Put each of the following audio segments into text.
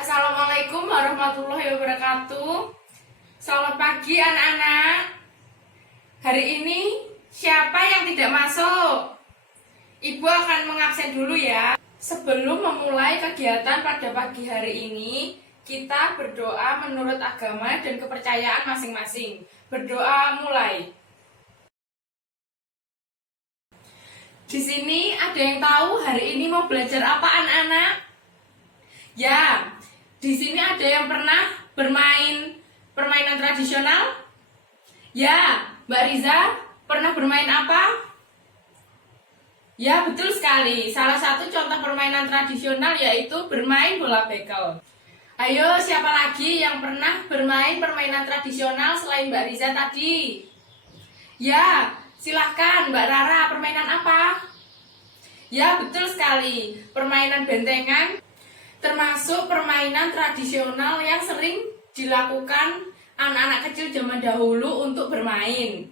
Assalamualaikum warahmatullahi wabarakatuh. Selamat pagi anak-anak. Hari ini siapa yang tidak masuk? Ibu akan mengabsen dulu ya. Sebelum memulai kegiatan pada pagi hari ini, kita berdoa menurut agama dan kepercayaan masing-masing. Berdoa mulai. Di sini ada yang tahu hari ini mau belajar apa anak-anak? Ya, di sini ada yang pernah bermain permainan tradisional? Ya, Mbak Riza pernah bermain apa? Ya, betul sekali. Salah satu contoh permainan tradisional yaitu bermain bola bekel. Ayo, siapa lagi yang pernah bermain permainan tradisional selain Mbak Riza tadi? Ya, silahkan Mbak Rara, permainan apa? Ya, betul sekali. Permainan bentengan termasuk permainan tradisional yang sering dilakukan anak-anak kecil zaman dahulu untuk bermain.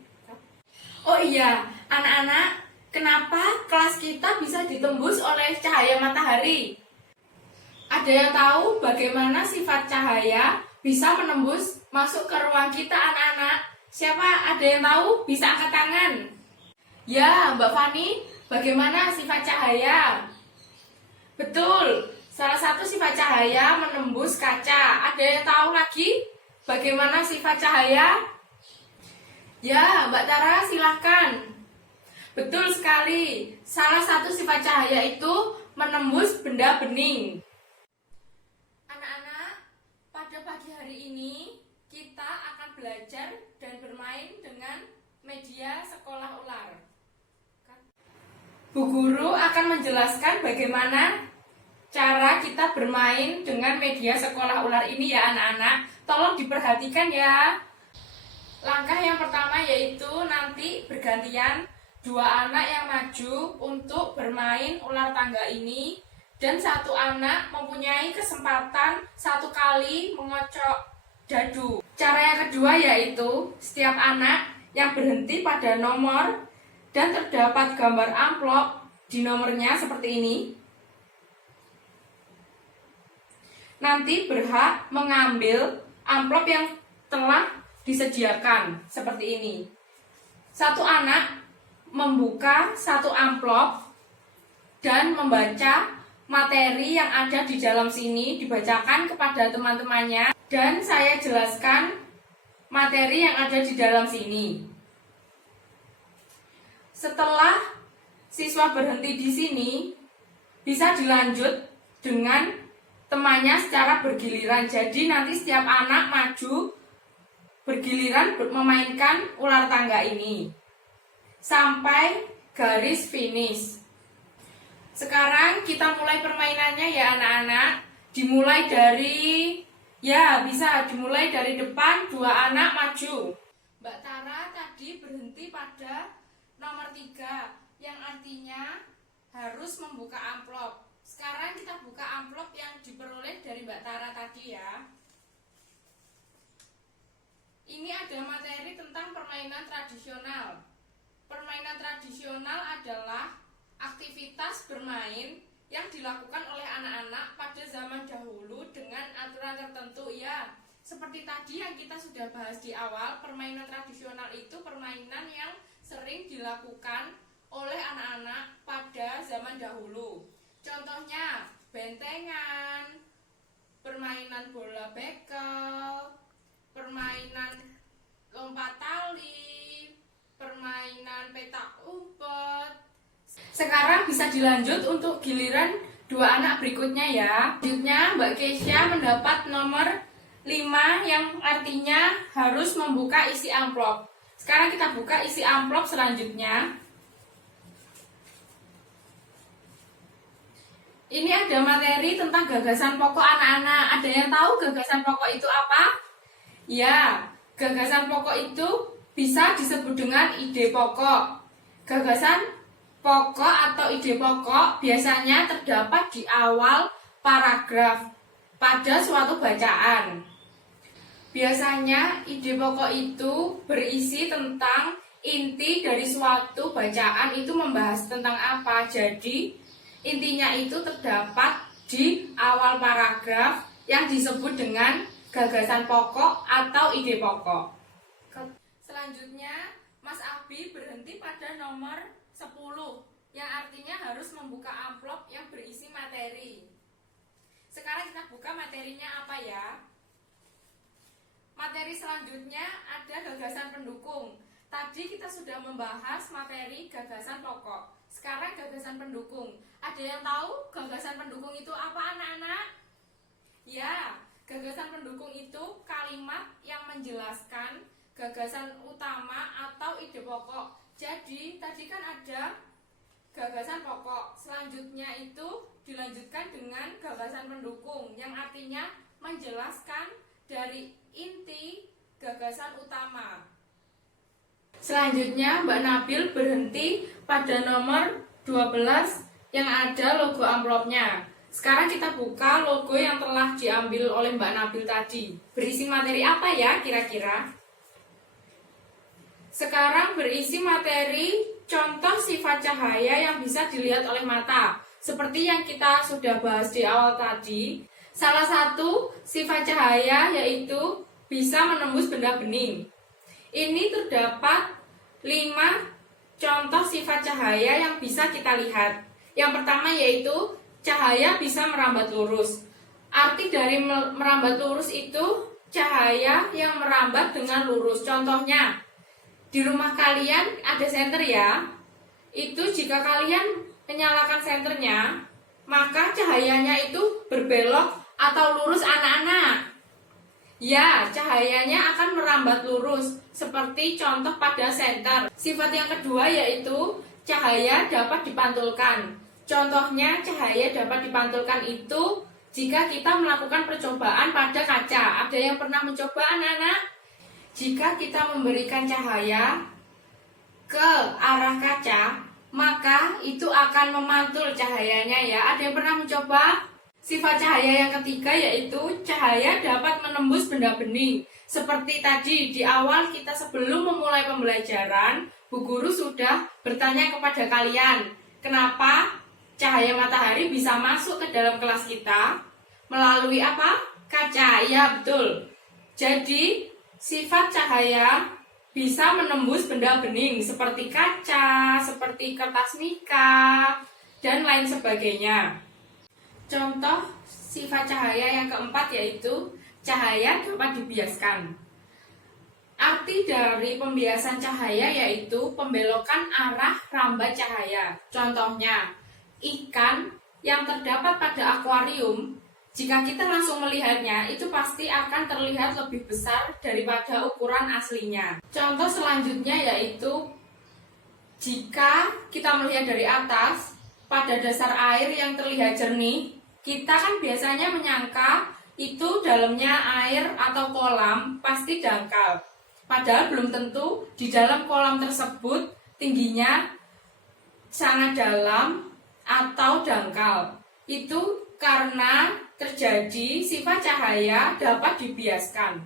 Oh iya, anak-anak, kenapa kelas kita bisa ditembus oleh cahaya matahari? Ada yang tahu bagaimana sifat cahaya bisa menembus masuk ke ruang kita anak-anak? Siapa ada yang tahu? Bisa angkat tangan. Ya, Mbak Fani, bagaimana sifat cahaya? Betul, salah satu sifat cahaya menembus kaca. Ada yang tahu lagi bagaimana sifat cahaya? Ya, Mbak Tara silahkan. Betul sekali, salah satu sifat cahaya itu menembus benda bening. Anak-anak, pada pagi hari ini kita akan belajar dan bermain dengan media sekolah ular. Bu Guru akan menjelaskan bagaimana cara kita bermain dengan media sekolah ular ini ya anak-anak. Tolong diperhatikan ya. Langkah yang pertama yaitu nanti bergantian dua anak yang maju untuk bermain ular tangga ini, dan satu anak mempunyai kesempatan satu kali mengocok dadu. Cara yang kedua yaitu setiap anak yang berhenti pada nomor dan terdapat gambar amplop di nomornya seperti ini, nanti berhak mengambil amplop yang telah disediakan seperti ini. Satu anak membuka satu amplop dan membaca materi yang ada di dalam sini, dibacakan kepada teman-temannya, dan saya jelaskan materi yang ada di dalam sini. Setelah siswa berhenti di sini, bisa dilanjut dengan temannya secara bergiliran. Jadi nanti setiap anak maju bergiliran memainkan ular tangga ini sampai garis finish. Sekarang kita mulai permainannya ya anak-anak. Dimulai dari, ya bisa dimulai dari depan, dua anak maju. Mbak Tara tadi berhenti pada nomor 3, yang artinya harus membuka amplop. Sekarang kita buka amplop yang diperoleh dari Mbak Tara tadi ya. Ini ada materi tentang permainan tradisional. Permainan tradisional adalah aktivitas bermain yang dilakukan oleh anak-anak pada zaman dahulu dengan aturan tertentu ya. Seperti tadi yang kita sudah bahas di awal, permainan tradisional itu permainan yang sering dilakukan oleh anak-anak pada zaman dahulu. Contohnya bentengan, permainan bola bekel, permainan lompat tali, permainan petak umpet. Sekarang bisa dilanjut untuk giliran dua anak berikutnya ya. Selanjutnya Mbak Keisha mendapat nomor 5 yang artinya harus membuka isi amplop. Sekarang kita buka isi amplop selanjutnya. Ini ada materi tentang gagasan pokok anak-anak. Ada yang tahu gagasan pokok itu apa? Ya, gagasan pokok itu bisa disebut dengan ide pokok. Gagasan pokok atau ide pokok biasanya terdapat di awal paragraf pada suatu bacaan. Biasanya ide pokok itu berisi tentang inti dari suatu bacaan itu membahas tentang apa. Jadi intinya itu terdapat di awal paragraf yang disebut dengan gagasan pokok atau ide pokok. Selanjutnya Mas Abi berhenti pada nomor 10 yang artinya harus membuka amplop yang berisi materi. Sekarang kita buka materinya apa ya? Materi selanjutnya ada gagasan pendukung. Tadi kita sudah membahas materi gagasan pokok. Sekarang gagasan pendukung. Ada yang tahu gagasan pendukung itu apa, anak-anak? Ya, gagasan pendukung itu kalimat yang menjelaskan gagasan utama atau ide pokok. Jadi tadi kan ada gagasan pokok. Selanjutnya itu dilanjutkan dengan gagasan pendukung yang artinya menjelaskan dari inti gagasan utama. Selanjutnya Mbak Nabil berhenti pada nomor 12 yang ada logo amplopnya. Sekarang kita buka logo yang telah diambil oleh Mbak Nabil tadi. Berisi materi apa ya kira-kira? Sekarang berisi materi contoh sifat cahaya yang bisa dilihat oleh mata. Seperti yang kita sudah bahas di awal tadi, salah satu sifat cahaya yaitu bisa menembus benda bening. Ini terdapat 5 contoh sifat cahaya yang bisa kita lihat. Yang pertama yaitu cahaya bisa merambat lurus. Arti dari merambat lurus itu cahaya yang merambat dengan lurus. Contohnya, di rumah kalian ada senter ya. Itu jika kalian menyalakan senternya, maka cahayanya itu berbelok atau lurus, anak-anak. Ya, cahayanya akan merambat lurus, seperti contoh pada senter. Sifat yang kedua yaitu cahaya dapat dipantulkan. Contohnya cahaya dapat dipantulkan itu jika kita melakukan percobaan pada kaca. Ada yang pernah mencoba, anak-anak? Jika kita memberikan cahaya ke arah kaca, maka itu akan memantul cahayanya ya. Ada yang pernah mencoba? Sifat cahaya yang ketiga yaitu cahaya dapat menembus benda bening. Seperti tadi di awal kita sebelum memulai pembelajaran, Bu Guru sudah bertanya kepada kalian, kenapa cahaya matahari bisa masuk ke dalam kelas kita melalui apa? Kaca. Ya, betul. Jadi sifat cahaya bisa menembus benda bening seperti kaca, seperti kertas mika, dan lain sebagainya. Contoh sifat cahaya yang keempat yaitu cahaya dapat dibiaskan. Arti dari pembiasan cahaya yaitu pembelokan arah rambat cahaya. Contohnya, ikan yang terdapat pada akuarium, jika kita langsung melihatnya, itu pasti akan terlihat lebih besar daripada ukuran aslinya. Contoh selanjutnya yaitu jika kita melihat dari atas, pada dasar air yang terlihat jernih, kita kan biasanya menyangka itu dalamnya air atau kolam pasti dangkal. Padahal belum tentu di dalam kolam tersebut tingginya sangat dalam atau dangkal. Itu karena terjadi sifat cahaya dapat dibiaskan.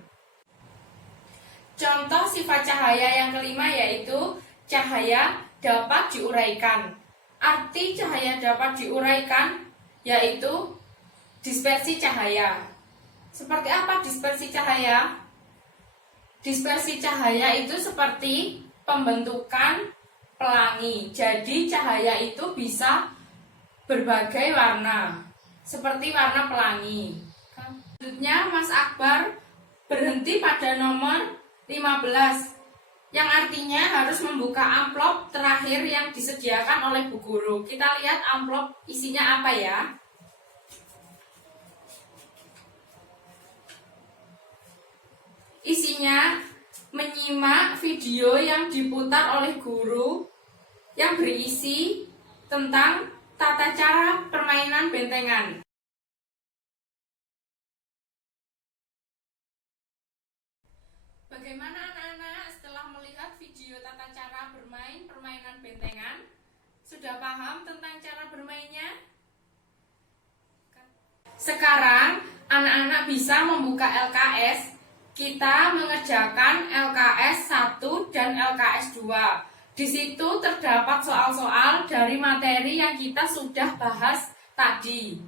Contoh sifat cahaya yang kelima yaitu cahaya dapat diuraikan. Arti cahaya dapat diuraikan yaitu dispersi cahaya. Seperti apa dispersi cahaya? Dispersi cahaya itu seperti pembentukan pelangi. Jadi cahaya itu bisa berbagai warna, seperti warna pelangi. Selanjutnya Mas Akbar berhenti pada nomor 15 yang artinya harus membuka amplop terakhir yang disediakan oleh Bu Guru. Kita lihat amplop isinya apa ya. Isinya menyimak video yang diputar oleh guru yang berisi tentang tata cara permainan bentengan. Bagaimana anak-anak setelah melihat video tata cara bermain permainan bentengan? Sudah paham tentang cara bermainnya? Sekarang anak-anak bisa membuka LKS kita mengerjakan LKS 1 dan LKS 2. Di situ terdapat soal-soal dari materi yang kita sudah bahas tadi.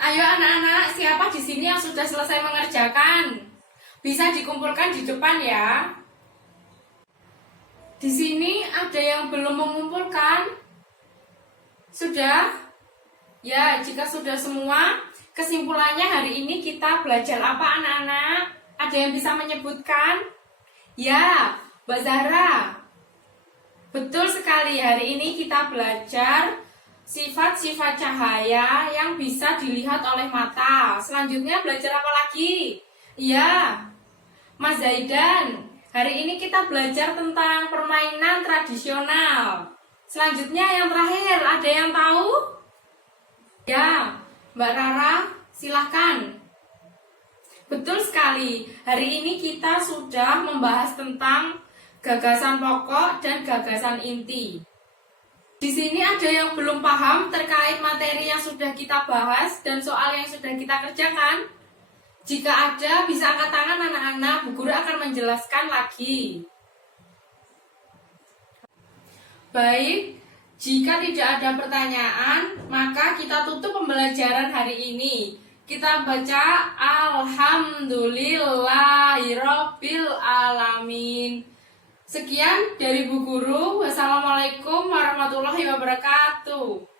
Ayo anak-anak, siapa di sini yang sudah selesai mengerjakan? Bisa dikumpulkan di depan ya. Di sini ada yang belum mengumpulkan? Sudah? Ya, jika sudah semua, kesimpulannya hari ini kita belajar apa anak-anak? Ada yang bisa menyebutkan? Ya, Mbak Zahra. Betul sekali, hari ini kita belajar sifat-sifat cahaya yang bisa dilihat oleh mata. Selanjutnya belajar apa lagi? Iya, Mas Zaidan. Hari ini kita belajar tentang permainan tradisional. Selanjutnya yang terakhir, ada yang tahu? Ya, Mbak Rara, silahkan. Betul sekali, hari ini kita sudah membahas tentang gagasan pokok dan gagasan inti. Di sini ada yang belum paham terkait materi yang sudah kita bahas dan soal yang sudah kita kerjakan? Jika ada, bisa angkat tangan anak-anak, Bu Guru akan menjelaskan lagi. Baik, jika tidak ada pertanyaan, maka kita tutup pembelajaran hari ini. Kita baca Alhamdulillahirabbil alamin. Sekian dari Bu Guru. Wassalamualaikum warahmatullahi wabarakatuh.